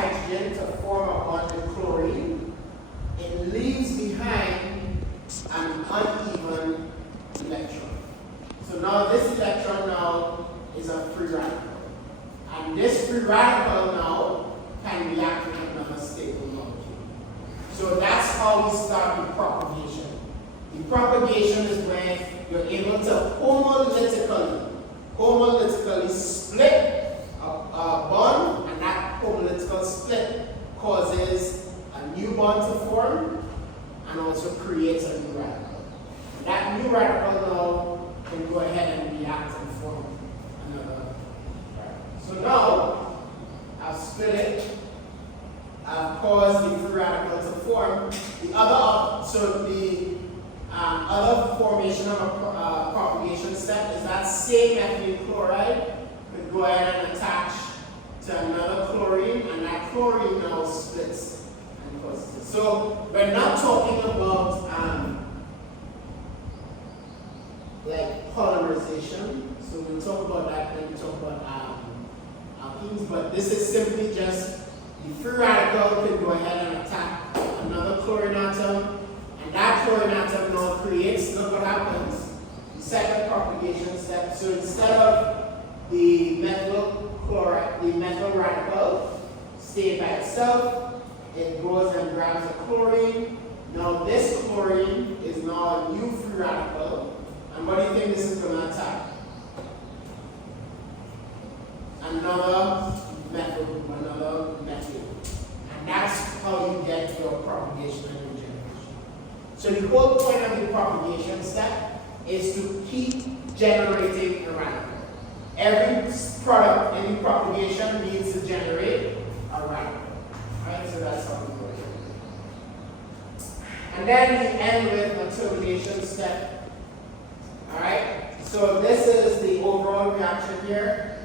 hydrogen to form a bond with chlorine, it leaves behind an uneven electron. So now this electron now is a free radical. And this free radical now can react with another stable molecule. So that's how we start the propagation. The propagation is when you're able to homolytically split a bond, and that homolytical split causes a new bond to form and also creates a new radical. And that new radical now can go ahead and react and form another radical. So now I've split it. I've caused the free radical to form. The other formation of a propagation step is that same ethylene chloride could go ahead and attach to another chlorine, and that chlorine now splits and causes it. So we're not talking about like polymerization. So we'll talk about that when we talk about alkenes, but this is simply just the free radical can go ahead and attack another chlorine atom, and that chlorine atom now creates, look what happens, the second propagation step. So instead of the methyl radical stay by itself, it goes and grabs a chlorine. Now this chlorine is now a new free radical, and what do you think this is going to attack? Another methyl group, another methyl. And that's how you get your propagation and regeneration. So the whole point of the propagation step is to keep generating a radical. Every product in the propagation needs to generate a radical. Right? So that's how we go here. And then we end with a termination step. Alright? So this is the overall reaction here.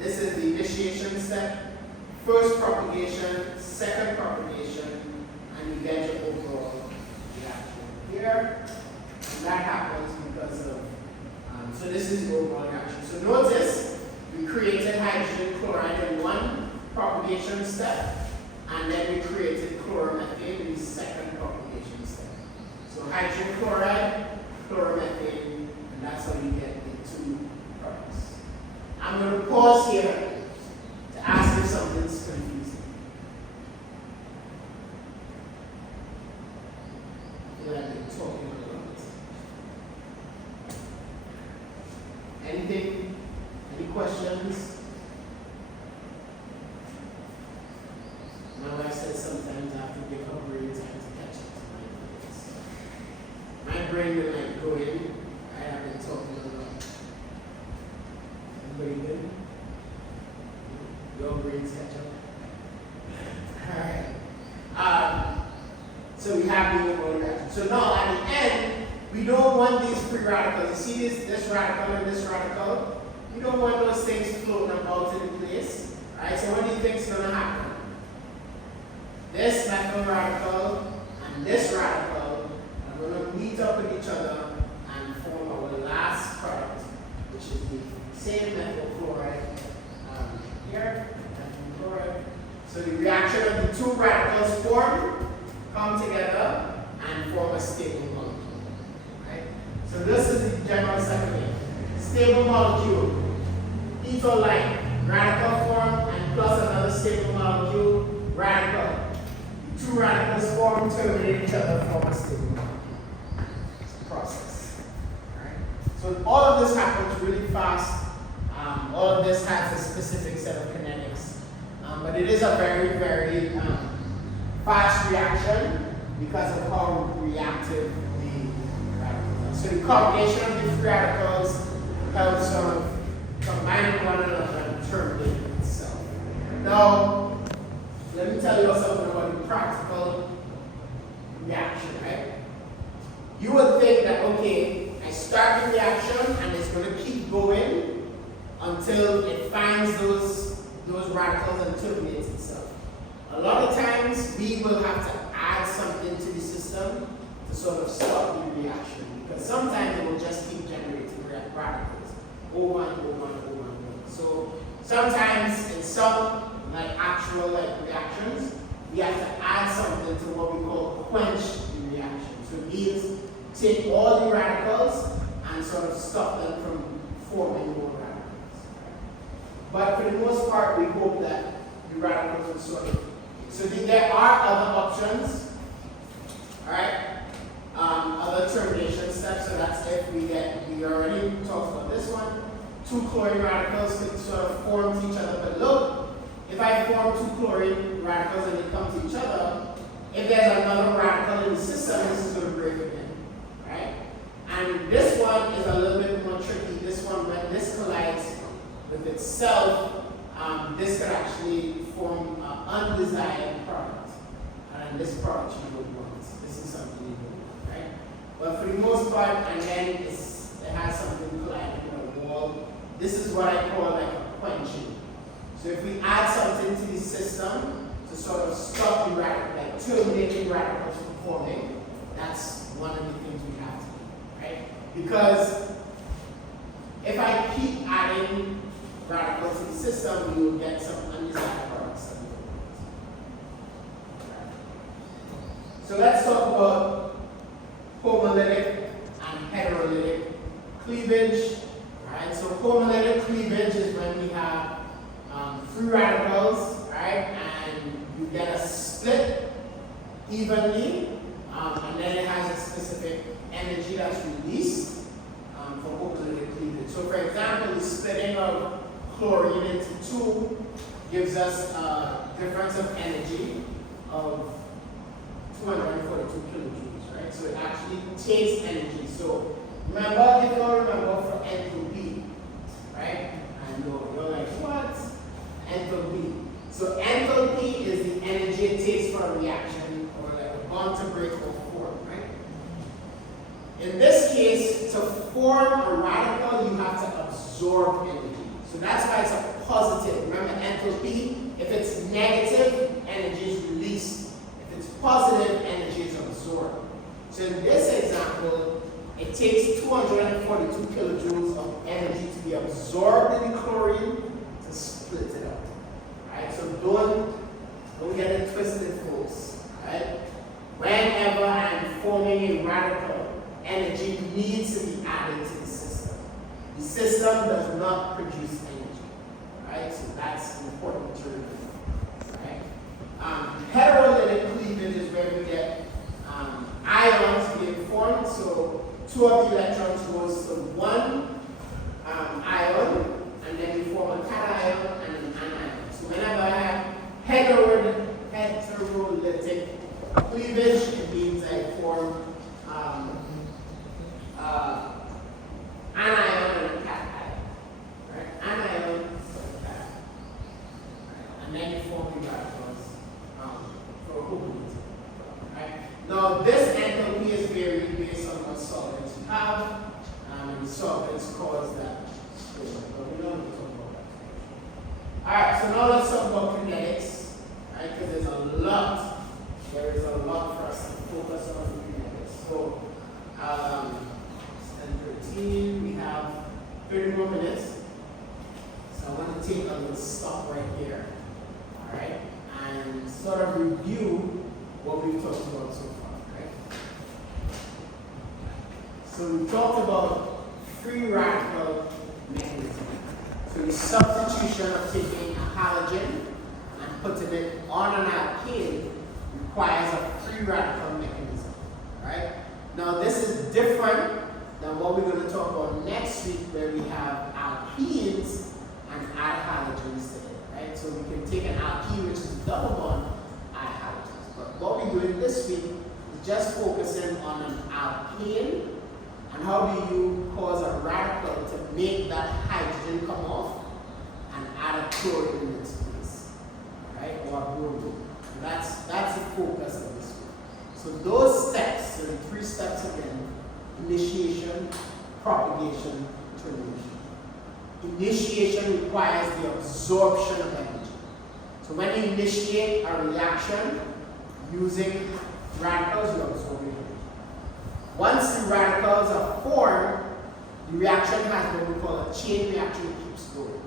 This is the initiation step, first propagation, second propagation, and you get your overall reaction here. And that happens because of, so this is the overall reaction. So notice we created hydrogen chloride in one propagation step, and then we created chloromethane in the second propagation step. So hydrogen chloride, chloromethane, and that's how you get the two products. I'm going to pause here to ask if something's confusing. I feel like I've been talking a lot. Anything? Any questions? Now I said sometimes I have to give up brain time to catch up to my brain. My brain will like go in. I have been talking a lot. Everybody good? Your brains catch up? Alright. So we have the overall reaction. So now at the end, we don't want these free radicals. You see this radical and this radical? We don't want those things floating about in place. Right? So what do you think is going to happen? This methyl radical and this radical are going to meet up with each other and form our last product, which is the same methyl chloride here, methyl chloride. So the reaction of the two radicals come together and form a stable molecule. Right? So this is the general second. Stable molecule, ethyl line, radical form, and plus another stable molecule, radical. The two radicals form, terminate each other, form a stable molecule. It's a process. Right? So all of this happens really fast. All of this has a specific set of kinetics. But it is a very, very fast reaction because of how reactive the radicals are. So the combination of these radicals helps sort of combine one another and terminate itself. Now, let me tell you something about the practical reaction, right? You would think that, okay, I start the reaction and it's going to keep going until it finds those radicals and terminates itself. A lot of times we will have to add something to the system to sort of stop the reaction, because sometimes it will just keep generating radicals over and over and over and over. So sometimes in some actual reactions, we have to add something to what we call quench the reaction. So it means take all the radicals and sort of stop them from forming more radicals. But for the most part, we hope that the radicals will sort of. So there are other options, all right? Other termination steps. So that's if we already talked about this one. 2 chlorine radicals could sort of form to each other. But look, if I form 2 chlorine radicals and they come to each other, if there's another radical in the system, this is going to break it in, right? And this one is a little bit more tricky. This one, when this collides with itself, this could actually form an undesired product. And this product you would want. This is something you would want, right? But for the most part, and then it has something colliding with a wall. This is what I call like a quenching. So if we add something to the system to sort of stop the radical, like terminate the radicals from forming, that's one of the things we have to do, right? Because if I keep adding radicals to the system, we will get some undesired products. So let's talk about homolytic and heterolytic cleavage. Right? So homolytic cleavage is when we have free radicals, right? And you get a split evenly, and then it has a specific energy that's released for homolytic cleavage. So for example, the splitting of chlorine into 2 gives us a difference of energy of 242 kilojoules, right? So it actually takes energy. So remember, if you don't remember for enthalpy, right? And you're like, what? Enthalpy. So enthalpy is the energy it takes for a reaction or like a bond to break or form, right? In this case, to form a radical, you have to absorb energy. So that's why it's a positive. Remember enthalpy, if it's negative, energy is released. If it's positive, energy is absorbed. So in this example, it takes 242 kilojoules of energy to be absorbed in the chlorine to split it up. Right? So don't get it twisted, folks. Right? Whenever I'm forming a radical, energy needs to be added to the system. The system does not produce energy. Right? So that's important to remember. Right? Heterolytic cleavage is where we get ions being formed. So 2 of the electrons goes to 1 ion, and then we form a cation and an anion. So whenever I have heterolytic cleavage, it means I form anion and a cation. Right? Anion and a cation. Right? And then you form the radicals for homolytic. Right? Now this enthalpy is varied based on what solvents you have, and solvents cause that. But we don't need to talk about that. Alright, so now let's talk about kinetics, right? Because there is a lot for us to focus on in kinetics. So, 10:13, we have 30 more minutes. So I want to take a little stop right here, alright, and sort of review what we've talked about so far, right? So we talked about free radical mechanism. So the substitution of taking a halogen and putting it on an alkane requires a free radical mechanism, right? Now this is different than what we're going to talk about next week, where we have alkenes and add halogens to it, right? So we can take an alkene, which is double bond, add halogens. But what we're doing this week is just focusing on an alkene and how do you cause a radical to make that hydrogen come off and add a chlorine in its place, right? Or a bromine. And that's the focus of this week. So those steps, so the 3 steps again: initiation, propagation, termination. Initiation requires the absorption of energy. So when you initiate a reaction using radicals, you absorb energy. Once the radicals are formed, the reaction has what we call a chain reaction, that keeps going.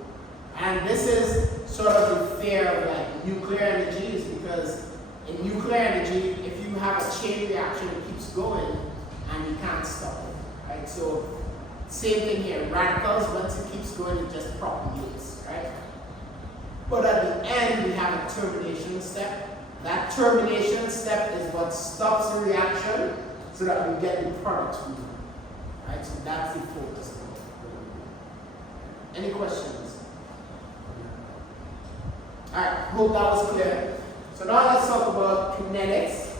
And this is sort of the fear of like nuclear energy, is because in nuclear energy, if you have a chain reaction, it keeps going and you can't stop it, right? So same thing here, radicals, once it keeps going, it just propagates, right? But at the end, we have a termination step. That termination step is what stops the reaction so that we get the product moving, right? So that's the focus. Any questions? All right, hope that was clear. So now let's talk about kinetics.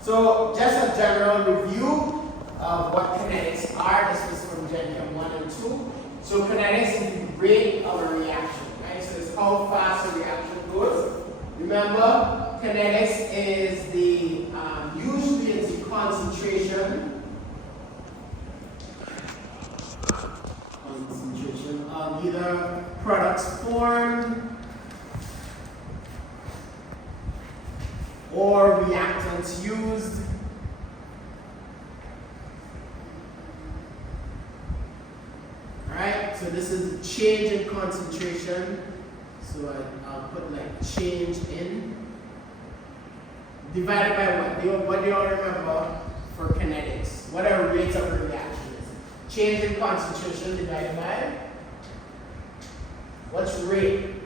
So just a general review of what kinetics are. This was from Gen Chem 1 and 2. So kinetics is the rate of a reaction, right? So it's how fast a reaction goes. Remember, kinetics is the, usually it's the concentration of either products formed or reactants used. Alright, so this is the change in concentration. So I'll put like change in divided by what? What do you all remember for kinetics? What are rates of a reaction is? Change in concentration divided by what's rate?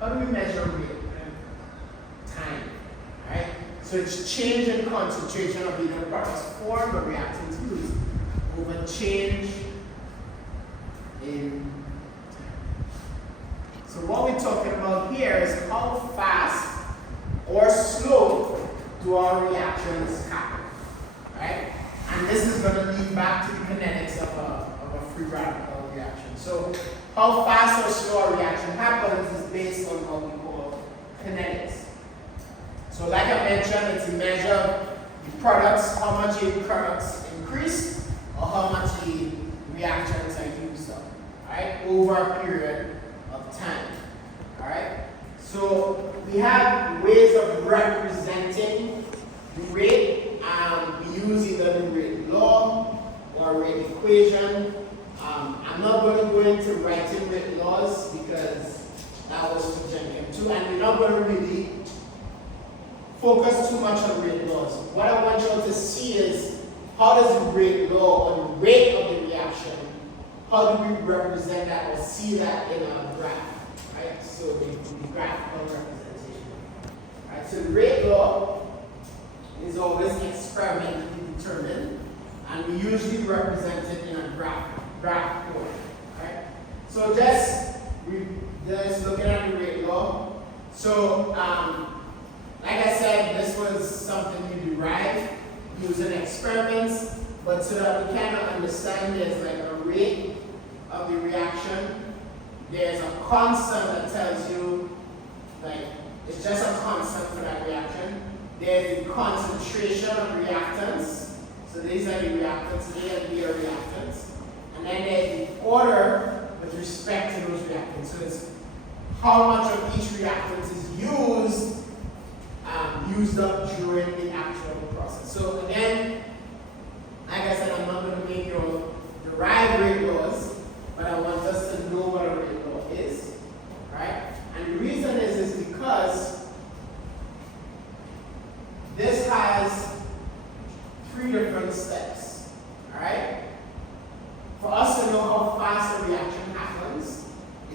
How do we measure rate? Time. Right? So it's change in concentration of either products formed or reactants used over change in time. So what we're talking about here is how fast or slow do our reactions happen. Right? And this is going to lead back to the kinetics of a free radical reaction. So how fast or slow a reaction happens is based on what we call kinetics. So like I mentioned, it's a measure of the products, how much the products increase or how much the reactions are used up, right, over a period of time. Alright? So we have ways of representing the rate. We use either the rate law or rate equation. I'm not going to go into writing rate laws because that was for Gen Chem 2, and we're not going to really focus too much on rate laws. What I want you all to see is how does the rate law or the rate of the reaction, how do we represent that or see that in a graph, right? So the graphical representation. Right? So the rate law is always experimentally determined, and we usually represent it in a graph form, right? So just looking at the rate law. So like I said, this was something you derive using experiments, but so that we kind of understand there's like a rate of the reaction. There's a constant that tells you, like, it's just a constant for that reaction. There's the concentration of reactants. So these are the reactants, A and B are reactants. And then there's the order with respect to those reactants. So it's how much of each reactant is used up during the actual process. So again, like I said, I'm not going to make you derive rate laws, but I want us to know what a rate law is, right? And the reason is because this has 3 different steps, all right? For us to know how fast a reaction happens,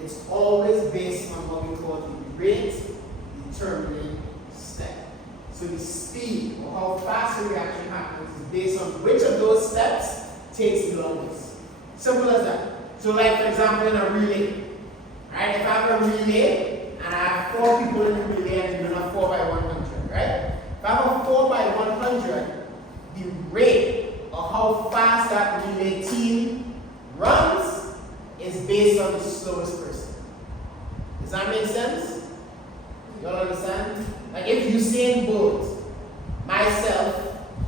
it's always based on what we call the rate determining step. So the speed or how fast a reaction happens is based on which of those steps takes the longest. Simple as that. So like for example in a relay, right? If I have a relay and I have 4 people in the relay and it's a 4 by 100, right? If I have a 4 by 100, the rate of how fast that relay team runs is based on the slowest person. Does that make sense? You all understand? Like if Usain Bolt, myself,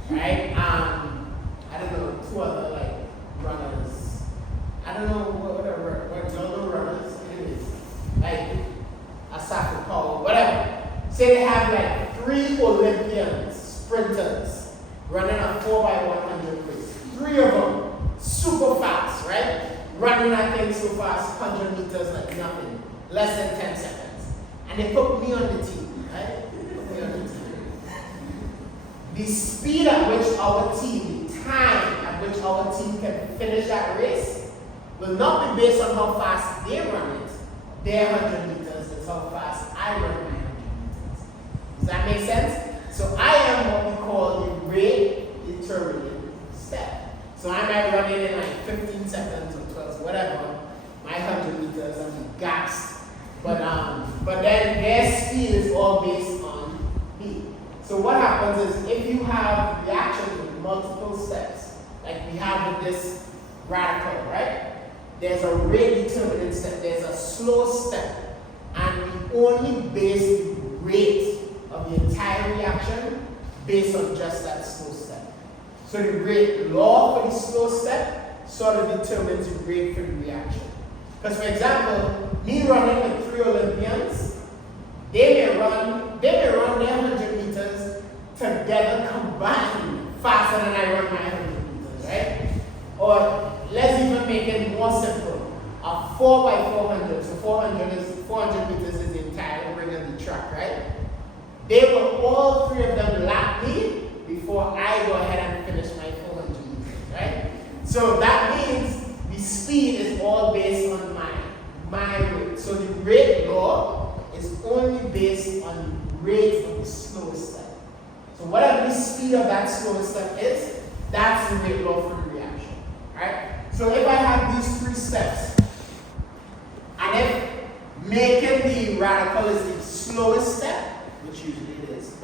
right? I don't know, 2 other like runners. I don't know what younger runners it is. Like Asako Paul, whatever. Say they have like 3 Olympians, sprinters, running a 4 by 100 race. 3 of them, super fast, right? Running that thing so fast, 100 meters like nothing, less than 10 seconds. And they put me on the team, right? The speed at which our team, the time at which our team can finish that race, will not be based on how fast they run it, their 100 meters, is how fast I run my 100 meters. Does that make sense? So I am what we call the rate determining step. So I might run it in like 15 seconds or 12, whatever, my 100 meters, I'm gassed. But then their speed is all based on me. So what happens is if you have reactions with multiple steps, like we have with this radical, right? There's a rate determining step, there's a slow step, and we only base the rate of the entire reaction based on just that slow step. So the rate law for the slow step sort of determines the rate for the reaction. Because for example, me running with 3 Olympians, they may run their 100 meters together combined faster than I run my 100 meters, right? Or let's even make it more simple. A 4x400, so 400 meters is the entire ring of the track, right? They will all 3 of them lap me before I go ahead and finish my 400 meters, right? So that means the speed is all based on my rate. So the rate law is only based on the rate of the slowest step. So whatever the speed of that slowest step is, that's the rate law for the reaction, right? So if I have these 3 steps, and if making the radical is the slowest step, which usually it is,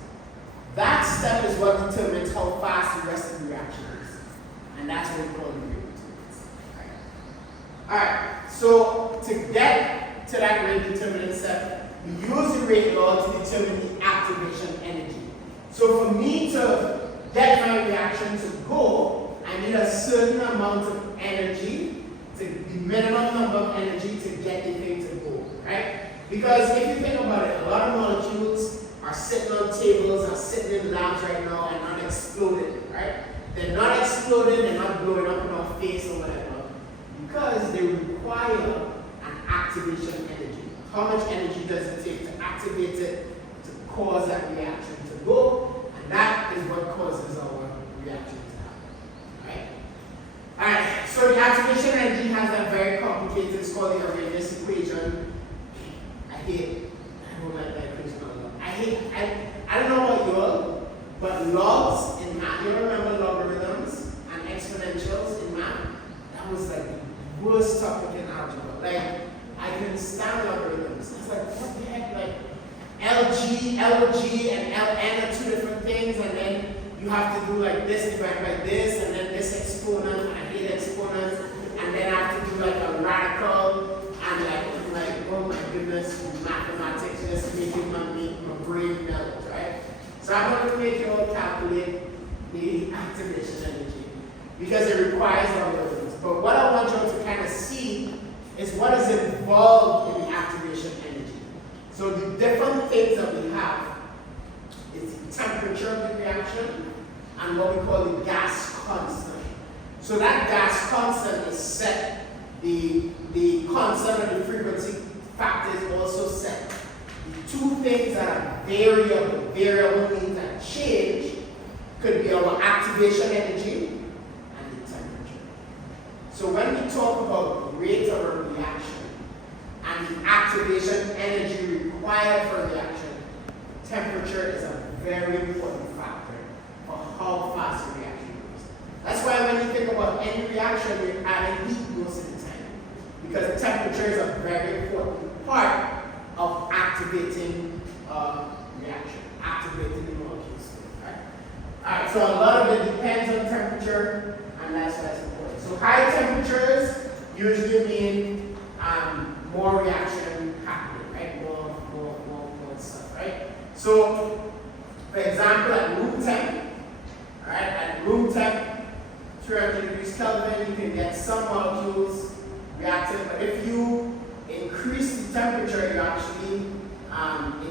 that step is what determines how fast the rest of the reaction is. And that's what we call the rate determinants. Alright, so to get to that rate determinant step, we use the rate law to determine the activation energy. So for me to get my reaction to go, I need a certain amount of energy, the minimum number of energy to get the thing to go, right? Because if you think about it, a lot of molecules are sitting on tables, are sitting in labs right now and not exploding, right? They're not exploding, they're not blowing up in our face or whatever, because they require an activation energy. How much energy does it take to activate it, to cause that reaction to go? And that is what causes our reaction to happen, right? Alright, so the activation energy has a very complicated, it's called the Orgainc equation. I don't like that equation a lot. I don't know about you all, but logs in math, you remember logarithms and exponentials in math? That was like the worst topic in algebra. Like, I couldn't stand logarithms. It's like, what the heck? Like, LG, and LN are 2 different things, and then you have to do like this divided by this, and then this exponent, I hate exponents, and then I have to do like a radical, and like oh my goodness, mathematics just making my brain melt, right? So I'm going to make you all calculate the activation energy, because it requires logarithms. But what I want you all to kind of see is what is involved in the activation energy. So the different things that we have is the temperature of the reaction and what we call the gas constant. So that gas constant is set, the constant of the frequency factor is also set. The 2 things that are variable means that change could be our activation energy and the temperature. So when we talk about rate of a reaction and the activation energy required for a reaction, temperature is a very important factor for how fast a reaction goes. That's why when you think about any reaction, you're adding heat most of the time, because temperature is a very important part of activating reaction, activating the molecules. Right? Alright, so a lot of it depends on temperature, and that's why it's important. So high temperatures usually mean more reaction happening, right? More stuff, right? So, for example, at room temp, right? At room temp, 300 degrees Kelvin, you can get some molecules reacting, but if you increase the temperature, you actually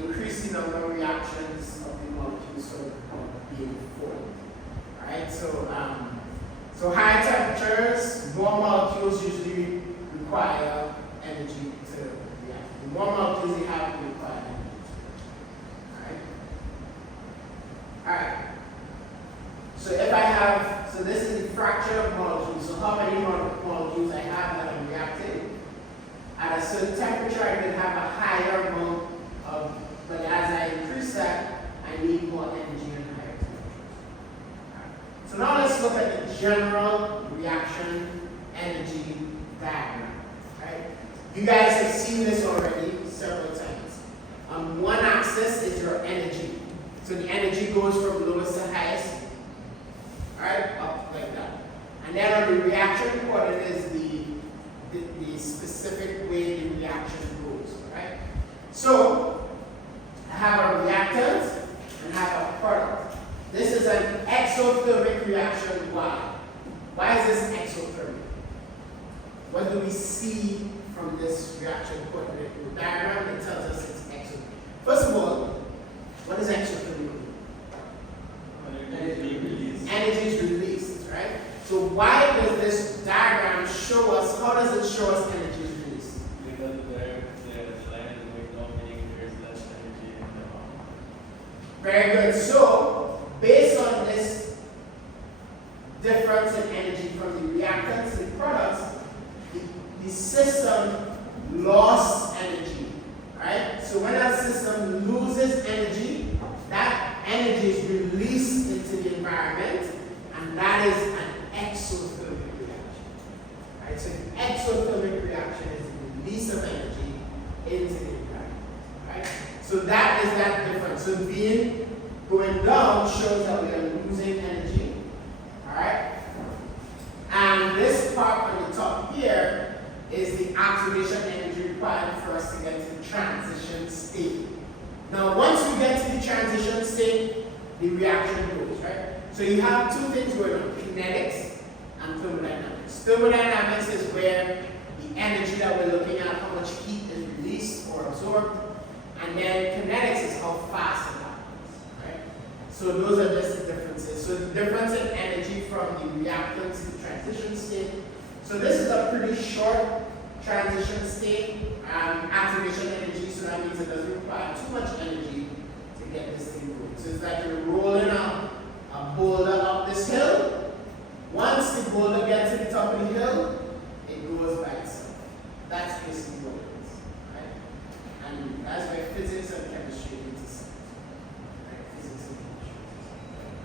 increase the number of reactions of the molecules so being formed. Right? So high temperatures, more molecules usually require energy to react. The more molecules you have, you require energy to react. Alright. So if I have, so this is the fraction of molecules. So how many molecules I have that I'm reacting? At a certain temperature, I can have a higher amount of, but as I increase that, I need more energy and higher temperatures. Right. So now let's look at the general reaction energy diagram. Right? You guys have seen this already several times. On one axis is your energy. So the energy goes from lowest to highest, right, up like that. And then on the reaction coordinate is the specific way the reaction goes, right? So I have a reactant and I have a product. This is an exothermic reaction. Why? Why is this exothermic? What do we see from this reaction coordinate diagram that tells us it's exothermic? First of all, what is exothermic? Energy is released, right? So why does this diagram show us, how does it show us energy is released? Because the line is going down, meaning there's less energy in the bomb. Very good. So based on this difference in energy from the reactants and products, the system lost energy, right? So when that system loses energy, that energy is released into the environment, and that is an exothermic reaction. Right? So the exothermic reaction is the release of energy into the environment. Right? So that is that difference. So going down shows that we are losing energy. Alright? And this part on the top here is the activation energy required for us to get to the transition state. Now, once we get to the transition state, the reaction goes, right? So you have two things going on, kinetics and thermodynamics. Thermodynamics is where the energy that we're looking at, how much heat is released or absorbed, and then kinetics is how fast it happens, right? So those are just the differences. So the difference in energy from the reactant to the transition state. So this is a pretty short transition state, activation energy, so that means it doesn't require too much energy to get this thing going. So it's like you're rolling a boulder up this hill. Once the boulder gets to the top of the hill, it goes by itself. That's basically what it is, right? And that's where physics and chemistry intersect. Right? Physics and chemistry.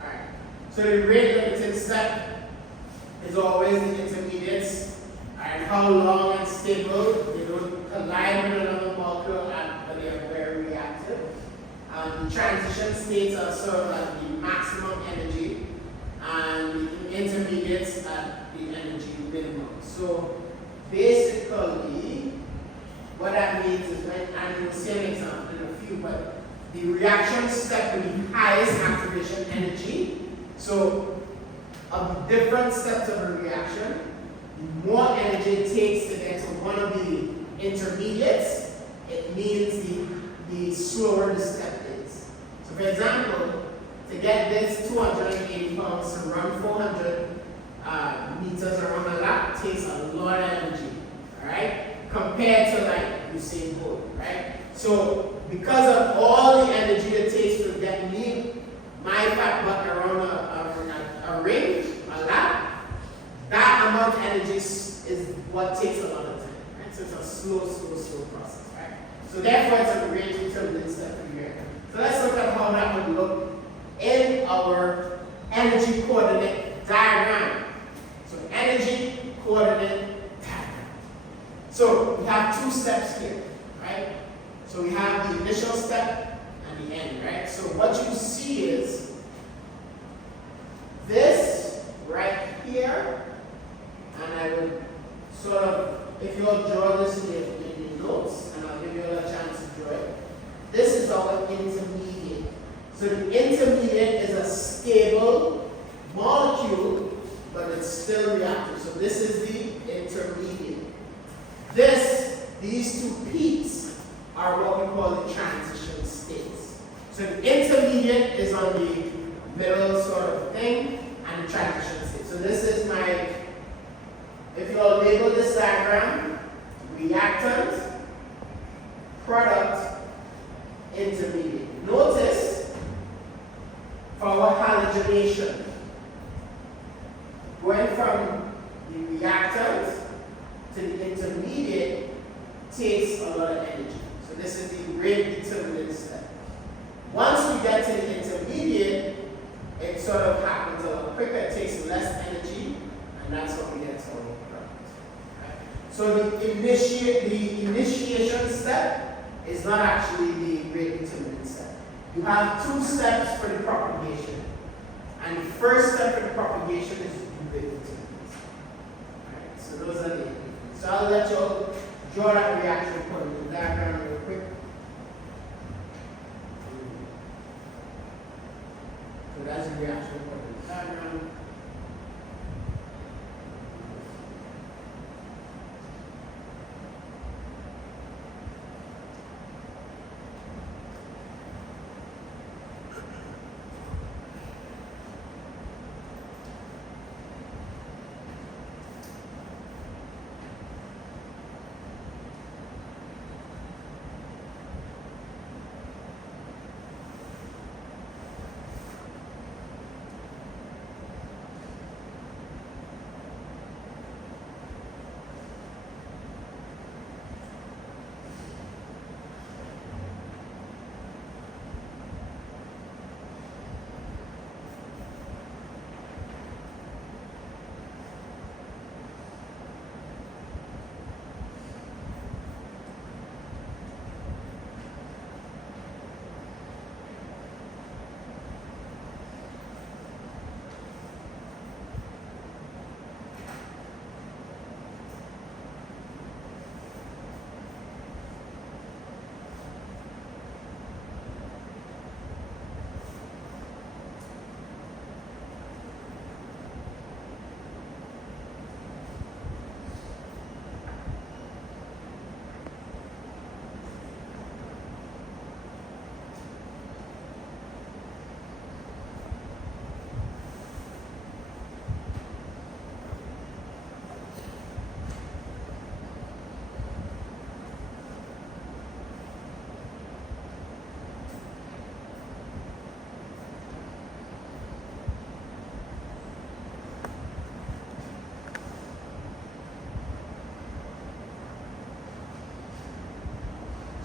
Alright. So the rate limited step is always the intermediates. And how long and stable, they don't collide with another molecule, but they are very reactive. The transition states are sort of at the maximum energy, and the intermediates at the energy minimum. So basically, what that means is when, and we'll see an example in a few, but the reaction step with the highest activation energy. So of the different steps of a reaction, the more energy it takes to get to one of the intermediates, it means the slower the step is. So for example, to get this 280 pounds to run 400 meters around a lap takes a lot of energy, alright? Compared to like Usain Bolt, right? So because of all the energy it takes to get me, my fat butt around a ring, a lap, that amount of energy is what takes a lot of time, right? So it's a slow process, right? So therefore it's a rate determinant step for here. So let's look at how that would look in our energy coordinate diagram. So energy coordinate diagram. So we have two steps here, right? So we have the initial step and the end, right? So what you see is this right here. And I would sort of, if you all draw this in your notes, and I'll give you all a chance to draw it. This is our intermediate. So the intermediate is a stable molecule, but it's still reactive. So this is the intermediate. These two peaks are what we call the transition states. So the intermediate is on the middle sort of thing, and the transition state. So this is my, if you all label this diagram, reactant, product, intermediate. Notice, for halogenation. Going from the reactant to the intermediate takes a lot of energy. So this is the rate determinant step. Once we get to the intermediate, it sort of happens a lot quicker. It takes less energy, and that's what we get to our product. Right? So the initiation step is not actually the rate determinant step. You have two steps for the propagation, and the first step for the propagation is the rate determinant. Right? So those are the differences. So I'll let you all draw that reaction point in the diagram real quick. So that's the reaction point in the diagram.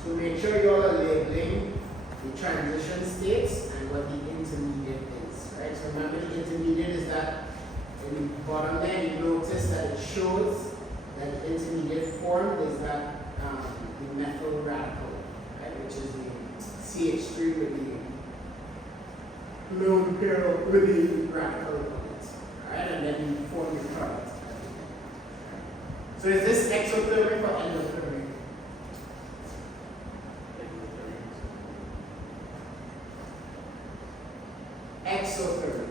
So make sure you all are labeling the transition states and what the intermediate is, right? So remember the intermediate is that in the bottom there you notice that it shows that the intermediate form is that the methyl radical, right? Which is the CH3 with the lone pair with the radical on it, right? And then you form your product. So is this exothermic or endothermic? Exothermic.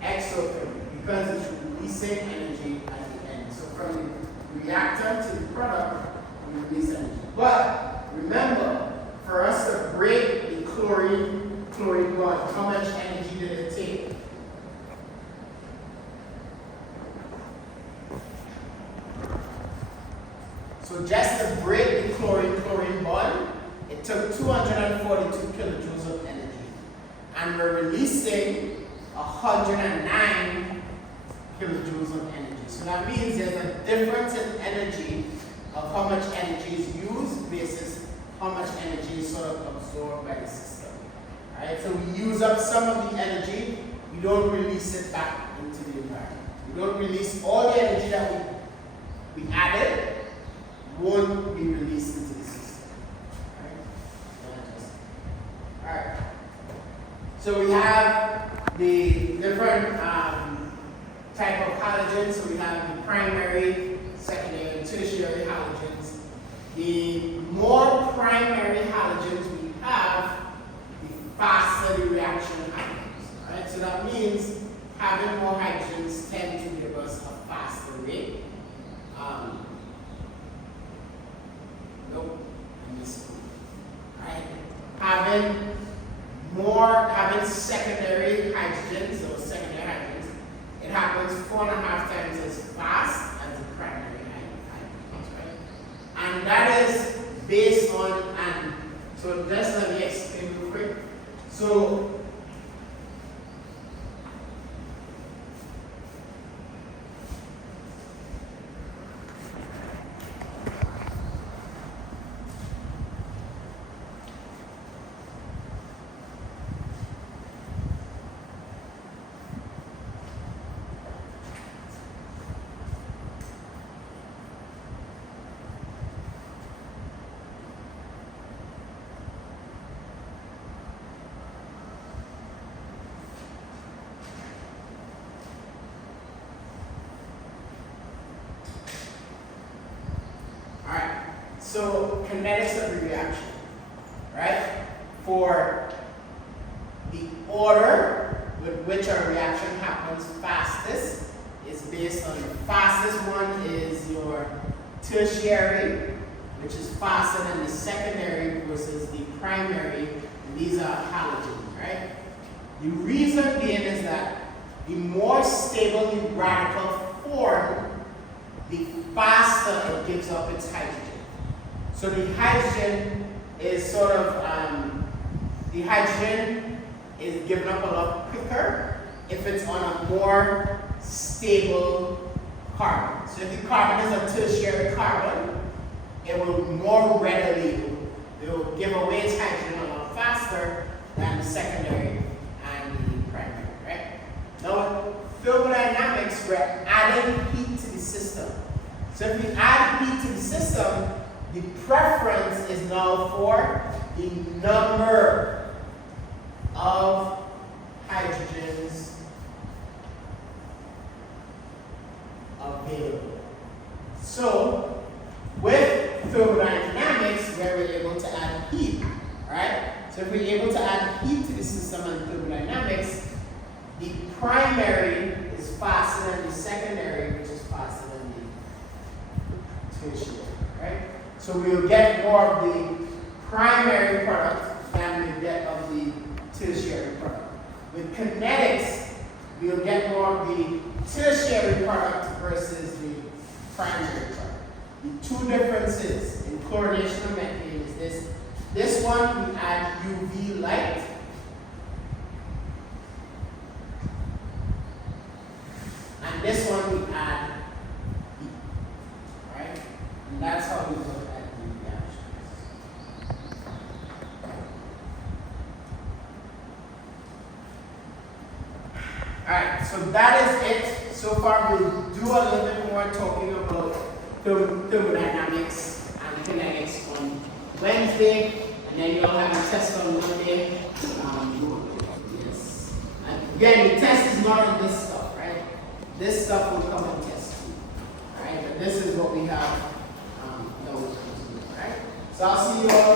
Exothermic, because it's releasing energy at the end. So from the reactant to the product, we release energy. But remember, for us to break the chlorine bond, how much energy did it take? So just to break the chlorine bond, it took 242 kilojoules of energy. And we're releasing 109 kilojoules of energy. So that means there's a difference in energy of how much energy is used versus how much energy is sort of absorbed by the system. Alright, so we use up some of the energy, we don't release it back into the environment. We don't release all the energy that we added, won't be released into the system. Alright. So we have the different type of halogens. So we have the primary, secondary, and tertiary halogens. The more primary halogens we have, the faster the reaction happens. Right? So that means having more hydrogens tend to give us a faster rate. Nope, I missed it. Right? Having secondary hydrogens, or secondary hydrogens, it happens 4.5 times as fast as the primary hydrogens, right? And that is based on, and so just let me explain real quick. So So kinetics of the reaction, right? For the order with which a reaction happens fastest is based on the fastest one is your tertiary, which is faster than the secondary versus the primary, and these are halogens, right? The reason being is that the more stable the radical form, the faster it gives up its hydrogen. So the hydrogen is sort of, the hydrogen is given up a lot quicker if it's on a more stable carbon. So if the carbon is a tertiary carbon, it will more readily, it will give away its hydrogen a lot faster than the secondary and the primary, right? Now, thermodynamics, we're adding heat to the system. So if we add heat to the system, the preference is now for the number of hydrogens available. So with thermodynamics, where we're able to add heat, right? So if we're able to add heat to the system in thermodynamics, the primary is faster than the secondary, which is faster than the tertiary, right? So we'll get more of the primary product than we get of the tertiary product. With kinetics, we'll get more of the tertiary product versus the primary product. The two differences in chlorination of methane is this. This one, we add UV light. And this one, we add heat. Right? And that's how we look at the reactions. Alright, so that is it. So far, we'll do a little bit more talking about thermodynamics and kinetics on Wednesday, and then you'll have a test on Monday. Yes. And again, the test is not on this stuff, right? This stuff will come and test you. Alright, but this is what we have that will come to you. Alright? So I'll see you all